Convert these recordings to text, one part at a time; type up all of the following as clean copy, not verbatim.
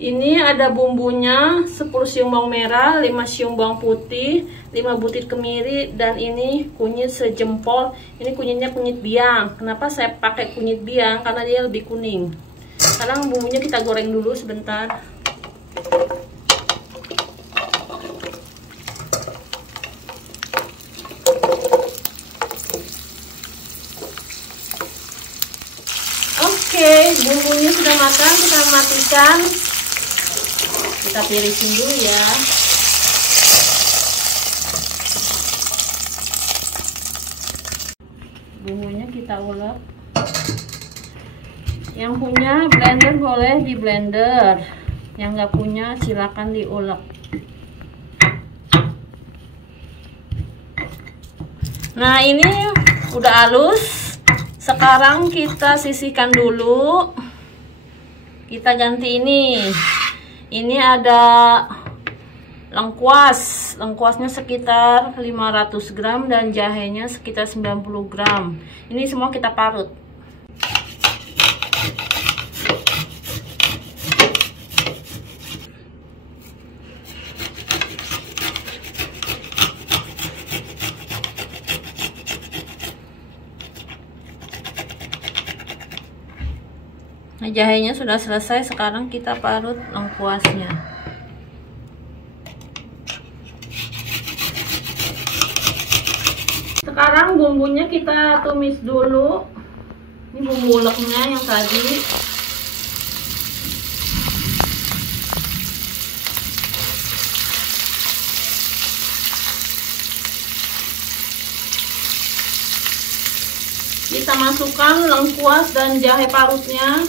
Ini ada bumbunya, 10 siung bawang merah, 5 siung bawang putih, 5 butir kemiri, dan ini kunyit sejempol. Ini kunyitnya kunyit biang. Kenapa saya pakai kunyit biang? Karena dia lebih kuning. Sekarang bumbunya kita goreng dulu sebentar. Oke, bumbunya sudah matang, kita matikan. Kita tirisin dulu ya. Bumbunya kita ulek. Yang punya blender boleh di blender, yang nggak punya silakan diulek. Nah, ini udah halus. Sekarang kita sisihkan dulu. Kita ganti ini. Ini ada lengkuas. Lengkuasnya sekitar 500 gram dan jahenya sekitar 90 gram. Ini semua kita parut. Nah, jahenya sudah selesai, sekarang kita parut lengkuasnya. Sekarang bumbunya kita tumis dulu. Ini bumbu uleknya yang tadi. Kita masukkan lengkuas dan jahe parutnya.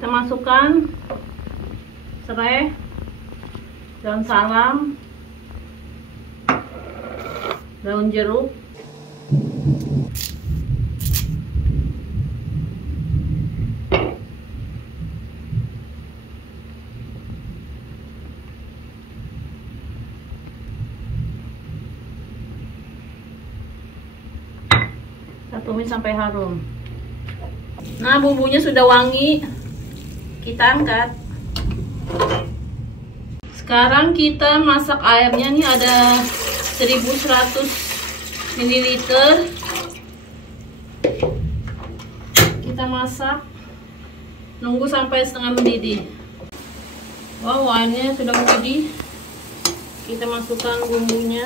Kita masukkan serai, daun salam, daun jeruk, kita tumis sampai harum. Nah, bumbunya sudah wangi. Kita angkat. Sekarang kita masak airnya. Nih ada 1100 ml. Kita masak, nunggu sampai setengah mendidih. Wow, airnya sudah mendidih. Kita masukkan bumbunya.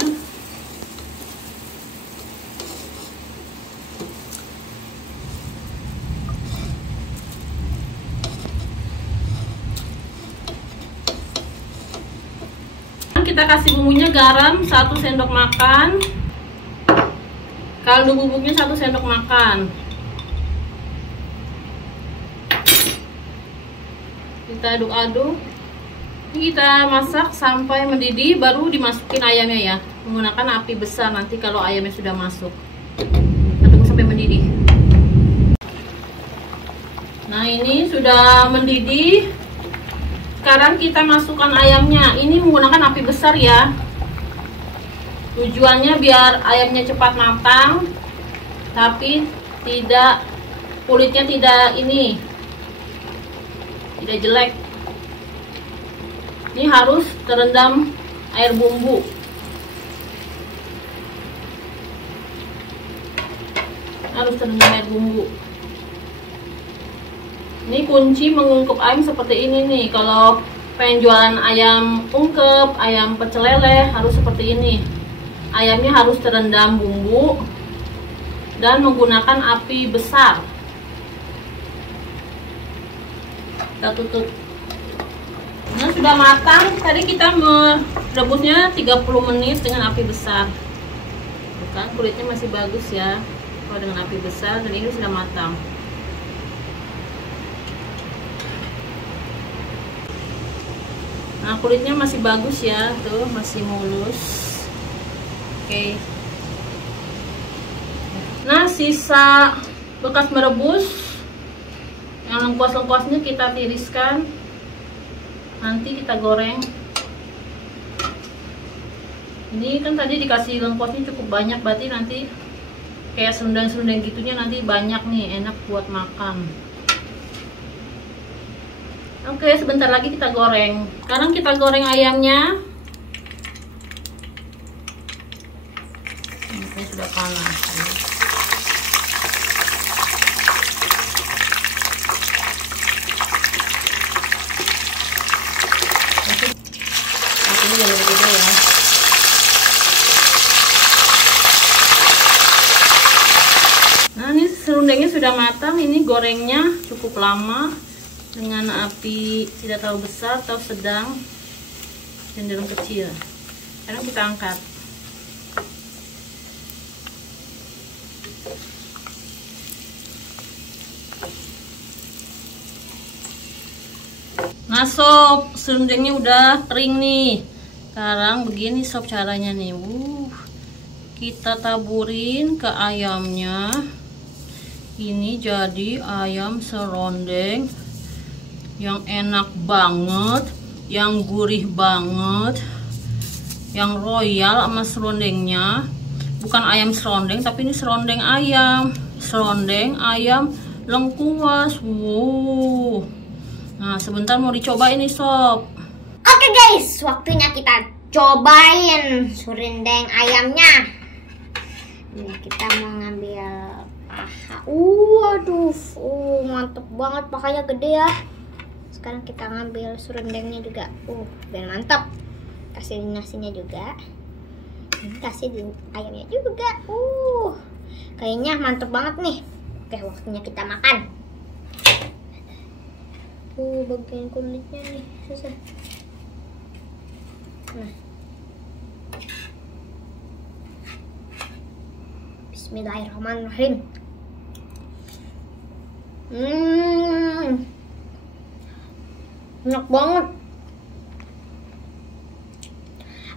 Kita kasih bumbunya garam 1 sendok makan, kaldu bubuknya 1 sendok makan. Kita aduk-aduk. Ini kita masak sampai mendidih, baru dimasukin ayamnya ya, menggunakan api besar nanti kalau ayamnya sudah masuk. Kita tunggu sampai mendidih. Nah, ini sudah mendidih. Sekarang kita masukkan ayamnya. Ini menggunakan api besar ya. Tujuannya biar ayamnya cepat matang, tapi kulitnya tidak jelek. Ini harus terendam air bumbu. Harus terendam air bumbu. Ini kunci mengungkep ayam seperti ini nih. Kalau pengen jualan ayam ungkep, ayam pecel lele, harus seperti ini. Ayamnya harus terendam bumbu dan menggunakan api besar. Kita tutup. Nah, sudah matang. Tadi kita merebusnya 30 menit dengan api besar. Kan kulitnya masih bagus ya kalau dengan api besar, dan ini sudah matang. Nah, kulitnya masih bagus ya, tuh masih mulus. Oke. Nah, sisa bekas merebus yang lengkuas-lengkuasnya kita tiriskan, nanti kita goreng. Ini kan tadi dikasih lengkuasnya cukup banyak, berarti nanti kayak serundeng-serundeng gitunya nanti banyak nih, enak buat makan. Oke, sebentar lagi kita goreng. Sekarang kita goreng ayamnya. Ini sudah panas. Ini jangan gede ya. Nah, ini serundengnya sudah matang. Ini gorengnya cukup lama dengan api tidak terlalu besar atau sedang, cenderung kecil. Sekarang kita angkat. Nah, sob, serundengnya udah kering nih. Sekarang begini sob caranya nih. Kita taburin ke ayamnya. Ini jadi ayam serondeng yang enak banget, yang gurih banget, yang royal sama serondengnya. Bukan ayam serondeng, tapi ini serondeng ayam. Serondeng ayam lengkuas. Nah, sebentar mau dicobain nih sob. Oke guys, waktunya kita cobain serundeng ayamnya. Ini kita mau ngambil paha. Waduh, mantep banget, pahanya gede ya. Sekarang kita ngambil serundengnya juga. Biar mantap. Kasih nasinya juga. Kasih di ayamnya juga. Kayaknya mantep banget nih. Oke, waktunya kita makan. Bagian kulitnya nih susah. Nah. Bismillahirrahmanirrahim. Enak banget.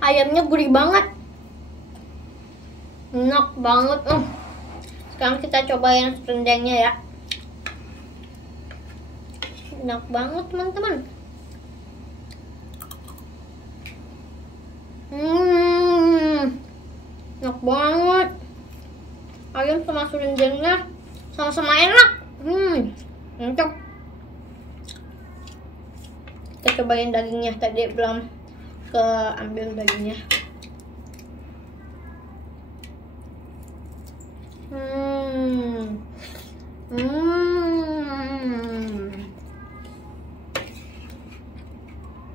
Ayamnya gurih banget. Enak banget. Sekarang kita cobain serundengnya ya. Enak banget teman-teman. Enak banget. Ayam sama serundengnya sama-sama enak. Mantap. Kita cobain dagingnya, tadi belum keambil dagingnya.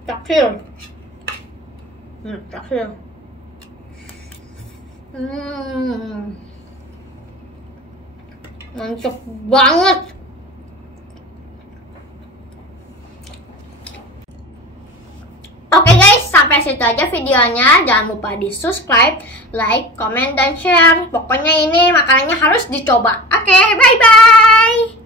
Takjil. Takjil. Mantap banget. Oke guys, sampai situ aja videonya. Jangan lupa di subscribe, like, comment, dan share. Pokoknya ini makanannya harus dicoba. Oke, bye-bye.